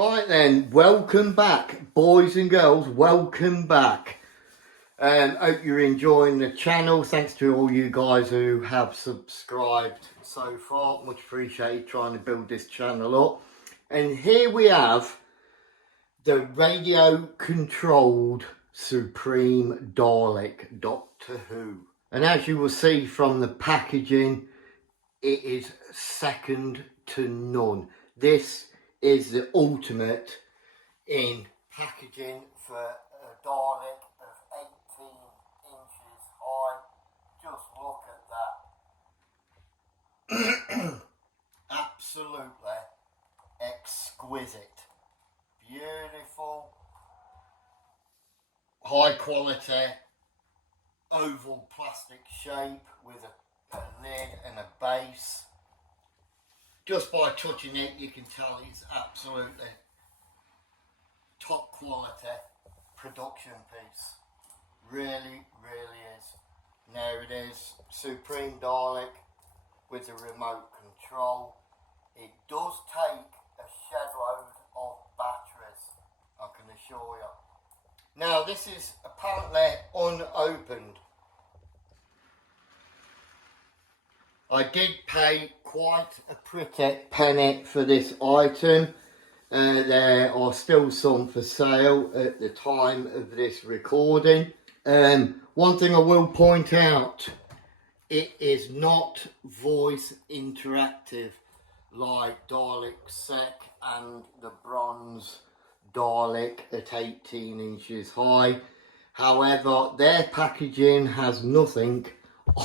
Right then, welcome back, boys and girls, welcome back. Hope you're enjoying the channel. Thanks to all you guys who have subscribed so far. Much appreciated trying to build this channel up. And here we have the radio controlled Supreme Darlek Doctor Who. And as you will see from the packaging, it is second to none. This is the ultimate in packaging for a Darlek of 18 inches high. Just look at that. Absolutely exquisite. Beautiful, high quality, oval plastic shape with a lid and a base. Just by touching it, you can tell it's absolutely top quality production piece. Really, really is. There it is, Supreme Darlek with a remote control. It does take a shed load of batteries, I can assure you. Now, this is apparently unopened. I did pay quite a pretty penny for this item. There are still some for sale at the time of this recording. One thing I will point out, it is not voice interactive like Darlek Sec and the bronze Darlek at 18 inches high. However, their packaging has nothing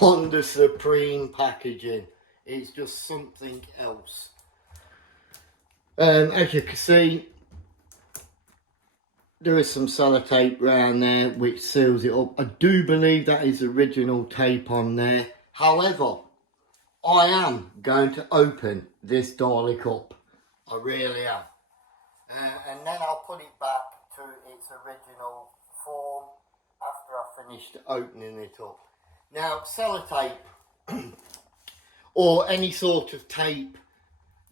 on the Supreme packaging. It's just something else. As you can see, there is some sellotape around there which seals it up. I do believe that is original tape on there. However, I am going to open this Darlek up. I really am. And then I'll put it back to its original form after I finished opening it up. Now, sellotape or any sort of tape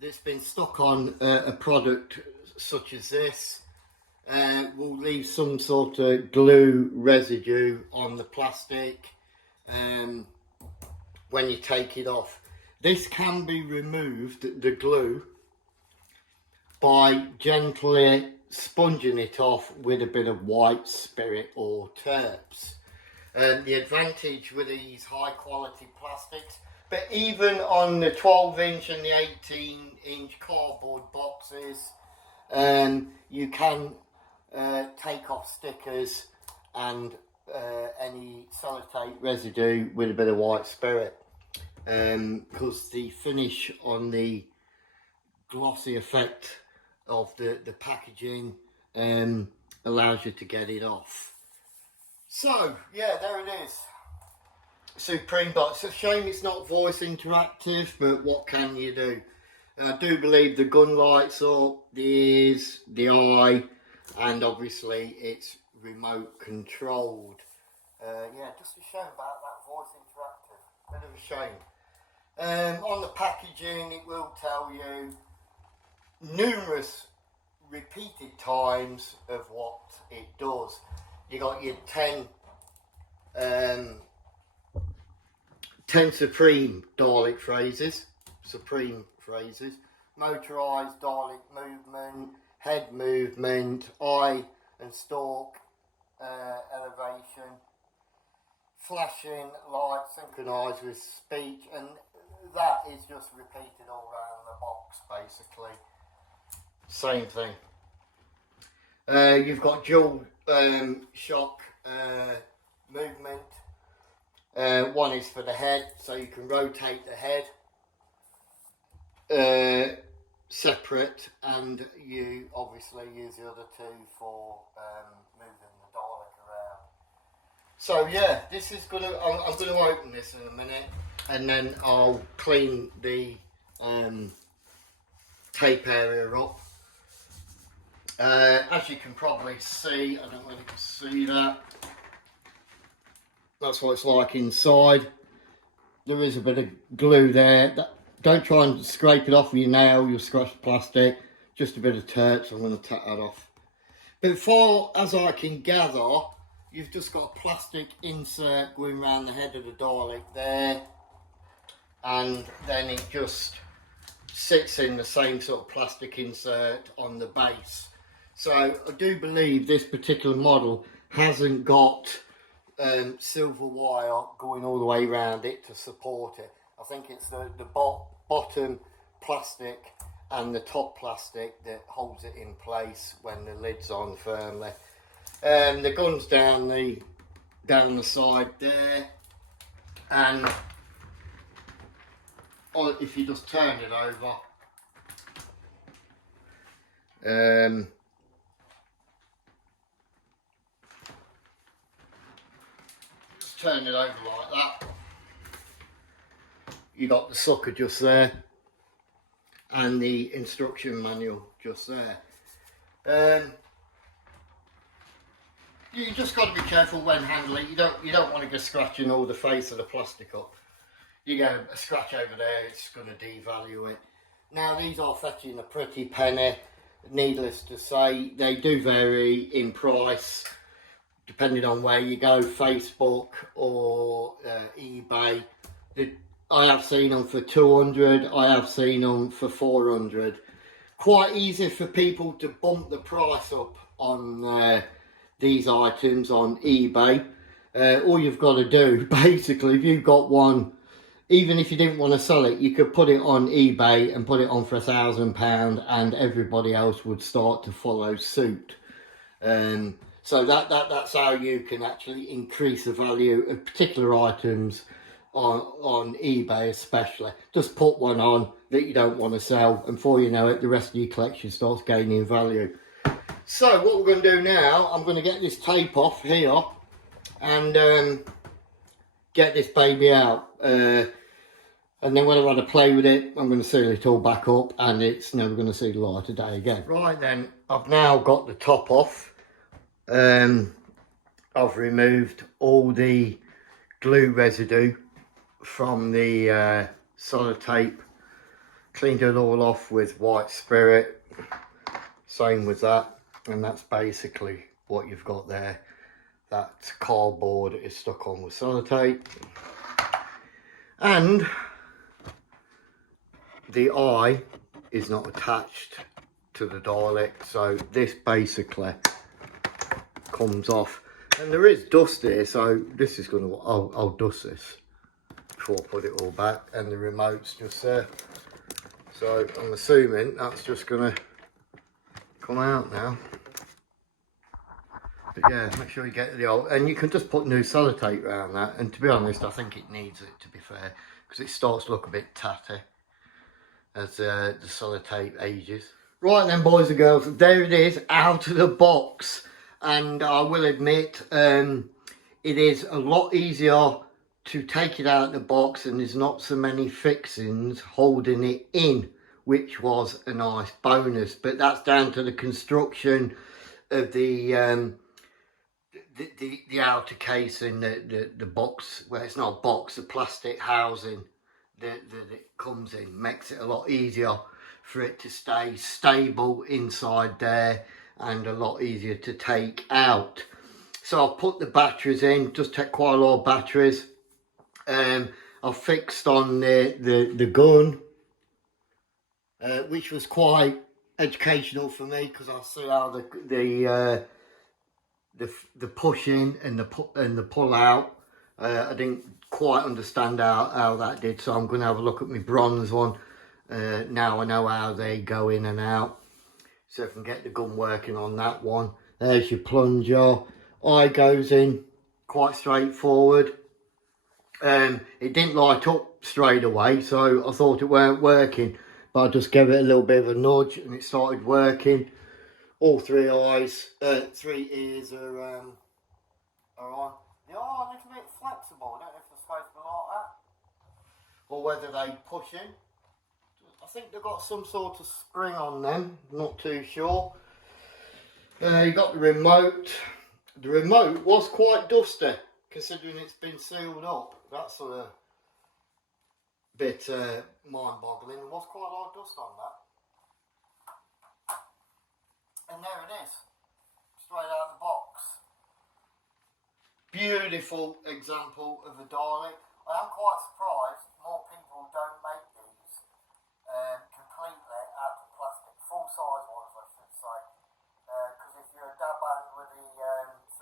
that's been stuck on a product such as this will leave some sort of glue residue on the plastic when you take it off. This can be removed, the glue, by gently sponging it off with a bit of white spirit or terps. The advantage with these high quality plastics, but even on the 12-inch and the 18-inch cardboard boxes, you can take off stickers and any sellotape residue with a bit of white spirit, because the finish on the glossy effect of the packaging allows you to get it off. So, yeah, there it is. Supreme box. It's a shame it's not voice interactive, but what can you do? I do believe the gun lights up, the ears, the eye, and obviously it's remote controlled. Yeah, just a shame about that voice interactive. Bit of a shame. On the packaging, it will tell you numerous repeated times of what it does. You got your 10 Supreme Darlek phrases, motorised Darlek movement, head movement, eye and stalk elevation, flashing light synchronised with speech, and that is just repeated all around the box basically. Same thing. You've got dual shock movement. One is for the head, so you can rotate the head separate, and you obviously use the other two for moving the Darlek around. So yeah, this is gonna. I'm gonna open this in a minute, and then I'll clean the tape area up. As you can probably see, I don't know if you can see that. That's what it's like inside. There is a bit of glue there. Don't try and scrape it off with your nail, you'll scratch the plastic. just a bit of turp, so I'm going to take that off. But far as I can gather, you've just got a plastic insert going around the head of the Darlek there, and then it just sits in the same sort of plastic insert on the base. So I do believe this particular model hasn't got silver wire going all the way around it to support it. I think it's the bottom plastic and the top plastic that holds it in place when the lid's on firmly. The gun's down the side there, and if you just turn it over, just turn it over like that. You got the sucker just there, and the instruction manual just there. You just got to be careful when handling. You don't want to get scratching all the face of the plastic up. You get a scratch over there, it's going to devalue it. Now these are fetching a pretty penny. Needless to say, they do vary in price depending on where you go, Facebook or eBay. I have seen them for 200, I have seen them for 400. Quite easy for people to bump the price up on these items on eBay. All you've got to do, basically, if you've got one, even if you didn't want to sell it, you could put it on eBay and put it on for £1,000, and everybody else would start to follow suit. So that's how you can actually increase the value of particular items on eBay especially. Just put one on that you don't want to sell, and before you know it, the rest of your collection starts gaining value. So what we're going to do now, I'm going to get this tape off here and get this baby out. And then when I've had a play with it, I'm going to seal it all back up, and it's never going to see the light of day again. Right then, I've now got the top off. I've removed all the glue residue from the sellotape, cleaned it all off with white spirit, same with that, and that's basically what you've got there. That cardboard is stuck on with sellotape, and the eye is not attached to the Darlek, so this basically comes off, and there is dust here, so this is going to, I'll dust this before I put it all back, and the remote's just there, so I'm assuming that's just going to come out now. But yeah, make sure you get the old, and you can just put new sellotape around that, and to be honest, I think it needs it, to be fair, because it starts to look a bit tatty as the sellotape ages. Right then, boys and girls, there it is, out of the box, and I will admit it is a lot easier to take it out of the box, and there's not so many fixings holding it in, which was a nice bonus. But that's down to the construction of the outer casing, the box, well, it's not a box, the plastic housing that it comes in makes it a lot easier for it to stay stable inside there, and a lot easier to take out. So I've put the batteries in, just take quite a lot of batteries. I've fixed on the gun, which was quite educational for me, because I see how the push in and the pull out. I didn't quite understand how that did, so I'm going to have a look at my bronze one. Now I know how they go in and out, so I can get the gun working on that one. There's your plunger. Eye goes in quite straightforward. It didn't light up straight away, so I thought it weren't working, but I just gave it a little bit of a nudge and it started working. All three ears are on. They are a little bit flexible. I don't know if they're supposed to be like that, or whether they push in. I think they've got some sort of spring on them, not too sure. You got the remote. The remote was quite dusty, considering it's been sealed up. That's a bit mind-boggling. There was quite a lot of dust on that. And there it is, straight out of the box. Beautiful example of a Darlek. I am quite surprised more people don't make these completely out of plastic, full size ones I should say, because if you're a dab hand with the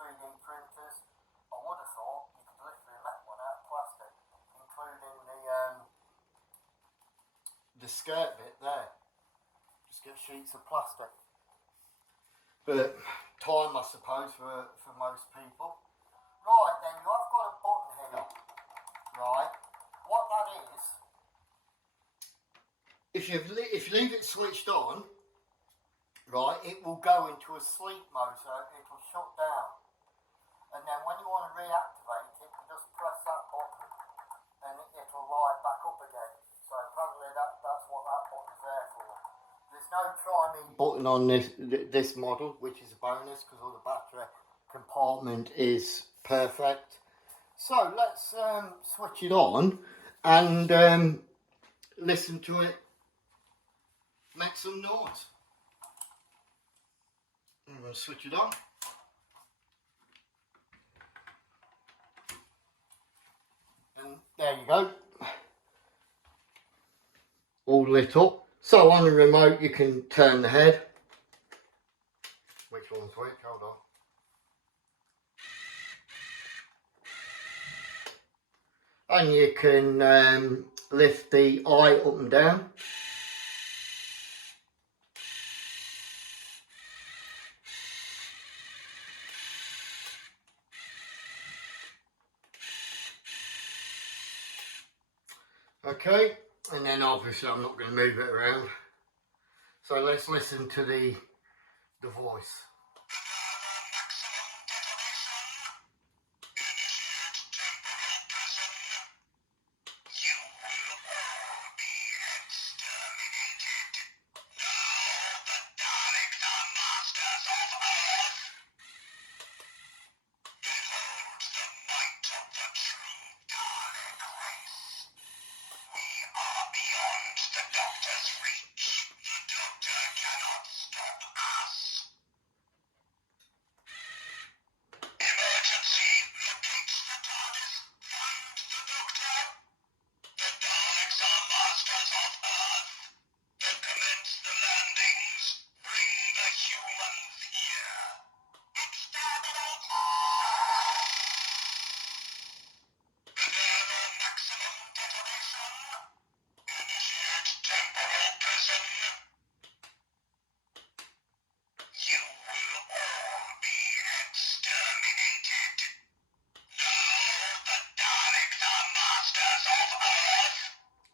3D printers, I would have thought you could literally make one out of plastic, including the skirt bit there. Just get sheets of plastic. But time, I suppose, for most people. Right then, you have got a button here, right? What that is, if you leave it switched on, right, it will go into a sleep mode, so it'll shut down. And then when you want to reactivate it, you just press that button, and it'll light back up again. So apparently that's what that button's there for. There's no try me button on this model, which is a bonus because all the battery compartment is perfect. So let's switch it on and listen to it make some noise. I'm going to switch it on. And there you go. All lit up. So on the remote you can turn the head. Which one's which? Hold on. And you can lift the eye up and down. Okay, and then obviously I'm not going to move it around. So let's listen to the voice.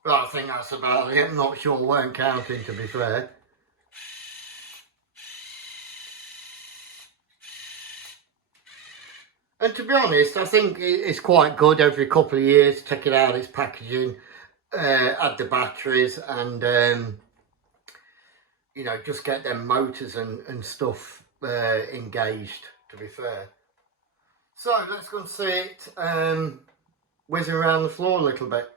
Right, I think that's about it. I'm not sure, weren't counting to be fair. And to be honest, I think it's quite good every couple of years, take it out its packaging, add the batteries and, you know, just get them motors and stuff engaged, to be fair. So let's go and see it whizzing around the floor a little bit.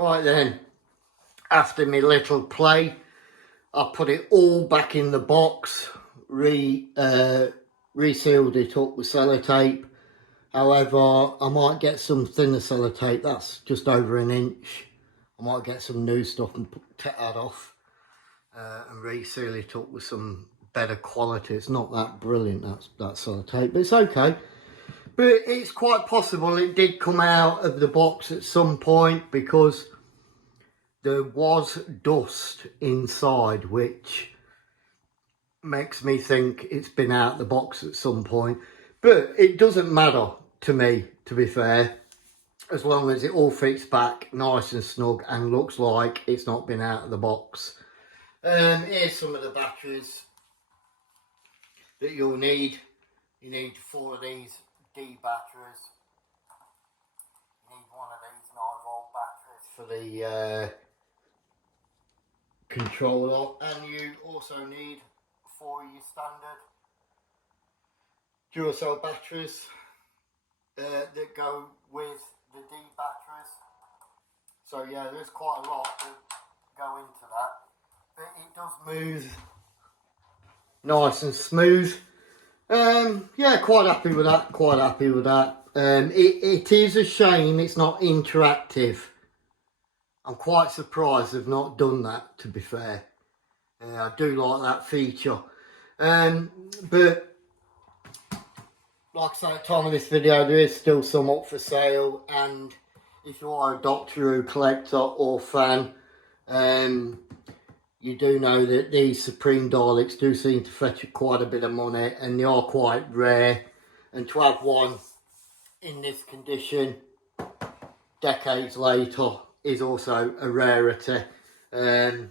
Right then, after my little play, I put it all back in the box, resealed it up with sellotape. However, I might get some thinner sellotape, that's just over an inch. I might get some new stuff and take that off and reseal it up with some better quality. It's not that brilliant, that sellotape, but it's okay. But it's quite possible it did come out of the box at some point, because there was dust inside, which makes me think it's been out of the box at some point. But it doesn't matter to me, to be fair, as long as it all fits back nice and snug and looks like it's not been out of the box. Here's some of the batteries that you'll need. You need 4 of these D batteries. You need 1 of these 9-volt batteries for the controller, and you also need 4 of your standard Duracell batteries that go with the D batteries. So yeah, there's quite a lot that go into that, but it does move nice and smooth. Yeah, quite happy with that, quite happy with that. It is a shame it's not interactive. I'm quite surprised they've not done that, to be fair. I do like that feature. But like I say, at the time of this video, there is still some up for sale, and if you are a Doctor Who collector or fan, you do know that these Supreme Daleks do seem to fetch quite a bit of money, and they are quite rare, and to have one in this condition decades later is also a rarity. And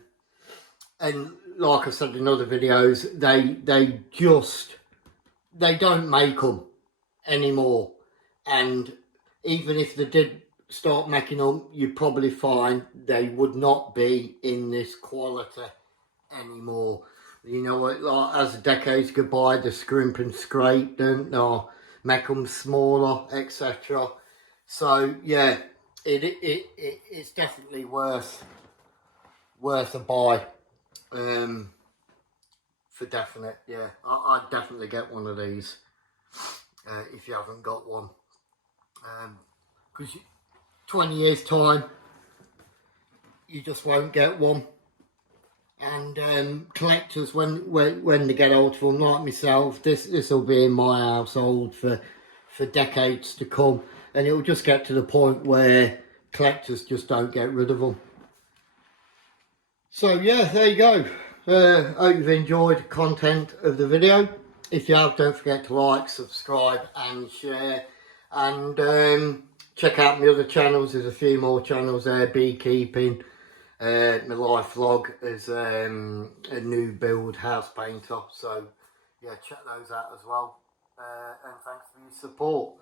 like I said in other videos, they don't make them anymore, and even if they did start making them, you'd probably find they would not be in this quality anymore. You know what, like as the decades go by, they scrimp and scrape, don't they, make them smaller, etc. So yeah, it's definitely worth a buy, for definite. Yeah, I'd definitely get one of these if you haven't got one, because 20 years time you just won't get one. And collectors, when they get hold of them, like myself, this will be in my household for decades to come, and it will just get to the point where collectors just don't get rid of them. So yeah, there you go. Hope you've enjoyed the content of the video. If you have, don't forget to like, subscribe and share, and check out my other channels. There's a few more channels there: beekeeping, my life vlog as a new build house painter. So yeah, check those out as well, and thanks for your support.